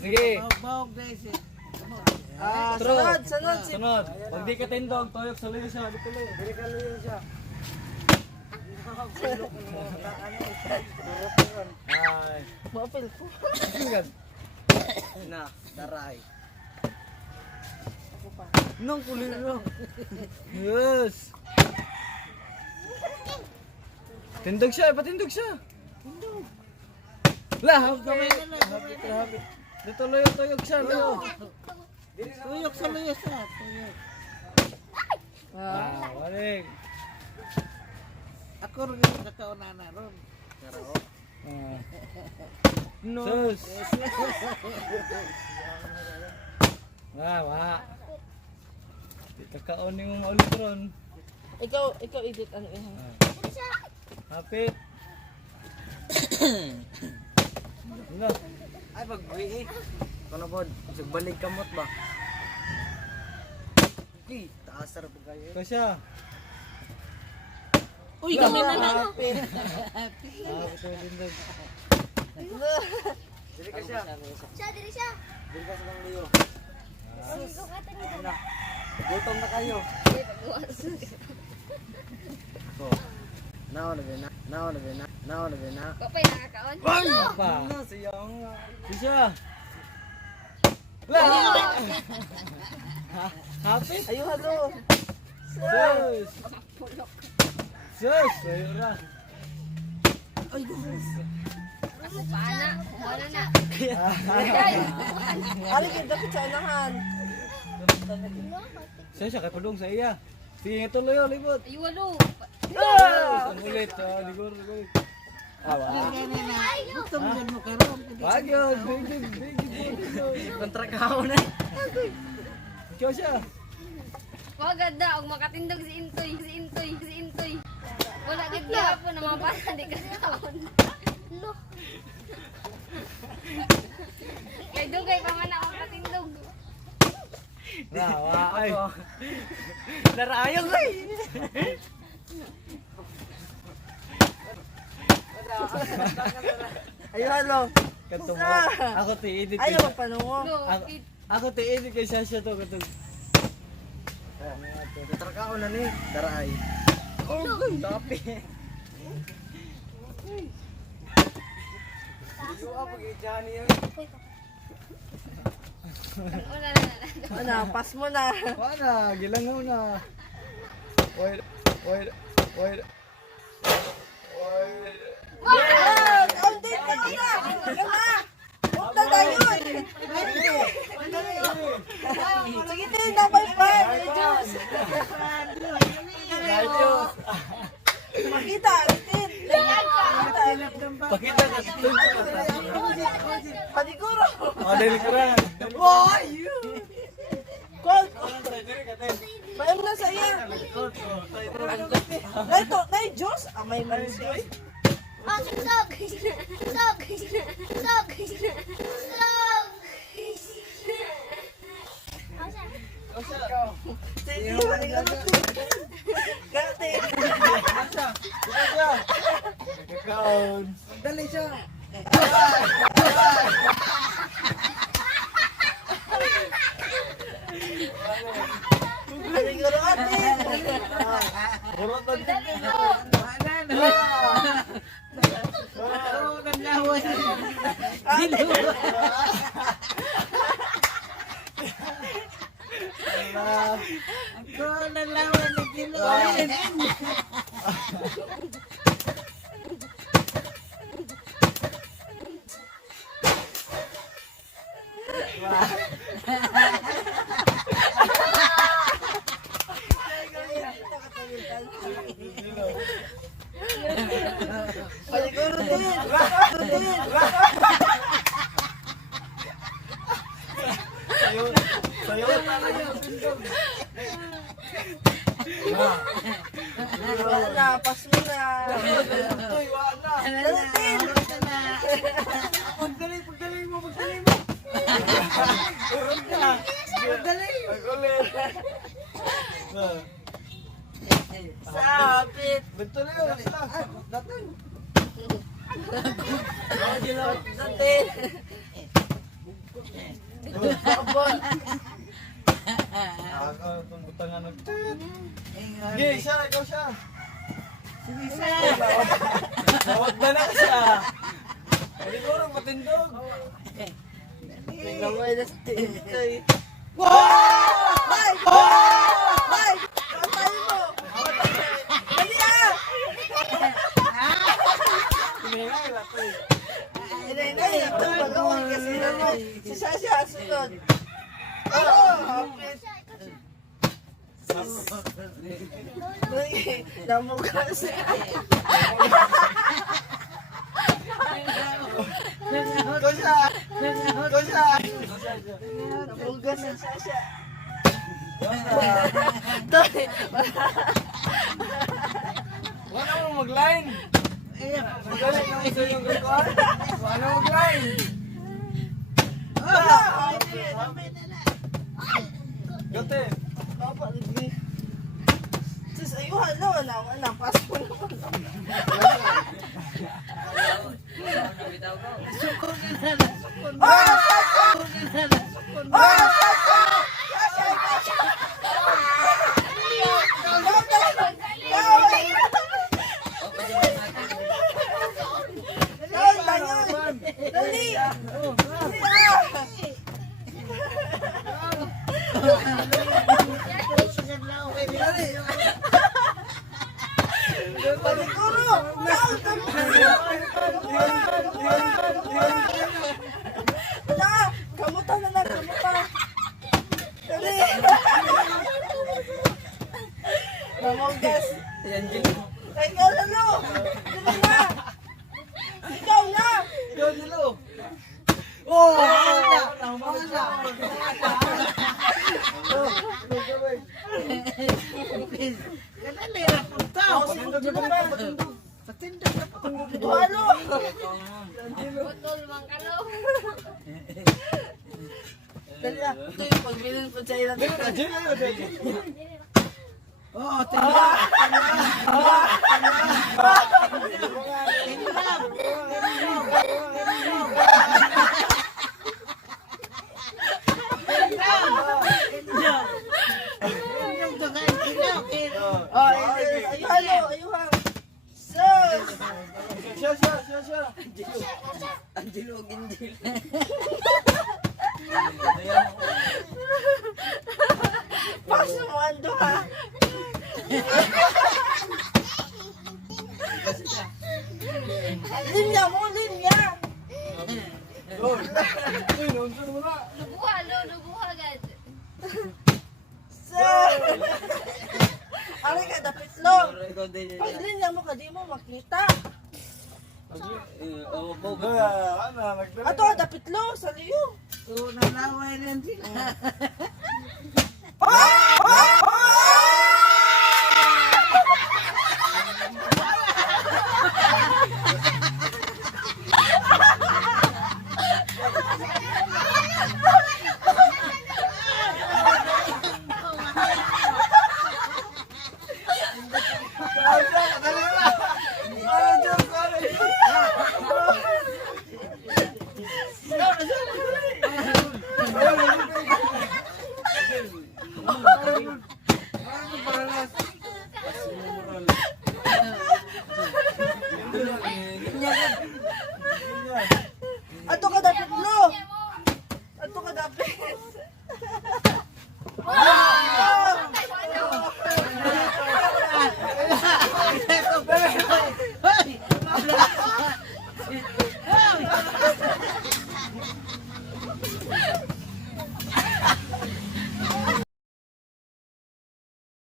Sige. Sunod. Pag di ka tindog, toyok sa luyo siya. Dito luyo. Dili ka luyo siya. Ay. Mapil ko. Tingnan. Na, daray. Nung kuliro. Yes. Tindog siya, patindog siya. Tindog. Lah, hapit. Dito luyo, toyok siya. Luyo. Tuyok sa luyo siya. Tuyok. Balik. Ako rin yung nakaunana ron. Karo. No. Sus. Wah. Kakaon yung ulit ron. Ikaw edit ang ihang. Hapit. Ano? Ay, pag-uwi eh. Kano bod, balik kamot ba? Uy, taasar po kayo. Ito siya. Uy, kami na lang. Hapit yung lindog. Dili ka siya. Diri siya. Dili ka sa ng liyo. Sigo ka tani. Gutom na kayo. Ito. Now na bina. Papay nakakaon. Apa? Siyang. Siya. Lah. Hapit. Ayo halo. Sus. Sus. Sayura. Ako pa na. Wala na. Ali kita ko sa anahan. Siya kay padung sa iya. Sige ito luyo, libot. Ay walo. Ang ulit. Ligor. Awa. Gutom dyan mo karon. Wag yun. Bigig. Kontra ka na. Ikaw siya. Wagad da og makatindog si Intoy. Wala gid gihapon na mabasa di ka taon. Lo. Kay dugay pa man ako katindog. Awa. Ay. Narayong ay. Ayo halo. Katong ako ti-edit Ayo kay magpanungo. Go. ako ti-edit kay Sasha to katong. Kontra ka na ni. Daray. Oh, tapi. Iyo apa gijani yun. Wala na. Ano, pas mo na. Pana, gilangaw na. Wait. Ah, kaunti ka na. Kama. Punta tayo. Sige din, dapat pa. Juice. Makita, tin. Pakita ka to. Padiguro. Dali ka ra. Boy! Call! Mayroon na sa iya. Ito, nay Diyos. Amay man siya. Stop. Sige, Gati. Kaon. Dali siya. Padiguro atin. Burotan din. Ako nalawan ni Kilo. Padiguro din. Sayo talaga. Wala na, pas mo na. Dalatin. Pagdaling mo. Sapit. Betul yun. Itong butangan ng tit. Sige, siya, ikaw siya. Tawag na na siya. Siguro matindog. Tingnan mo na si Intoy. Ay! Ay! Patay mo! Dali ah! Inay, ito magawa kasi naman. Si Sasha, sunod. Oo, hapit. Namuga siya. Ikaw siya. Ikaw siya. Namuga si Sasha. Wala mo mag-line. Magaling naman sa iyong gagawin. Wala mo mag-line. Hapit. Gate. Papa, hindi. Sis, ayuhan no, napas mo naman. Kamutan na lang, kamutan. Dali. Namugas. Ikaw na, no. Dali na. Ikaw na. Ikaw nilo. Oh! Ano? Putol mang kalo. Dali na. Ito yung pagbilin po sa ilang. Oh, Ayuhan. Sus! Siya. Angelo Gindil. Paso mo ando ha. Linya mo, linya. Uy, nunsun mo na. Lubuha, lubuha agad. Sus! Aray ka, dapit lo. Ikaw din. Pag linya mo ka, di mo makita. Oo, bobo. Nagdala. Ato, dapit lo, sa liyo. So, nalaway rin sila. Ah!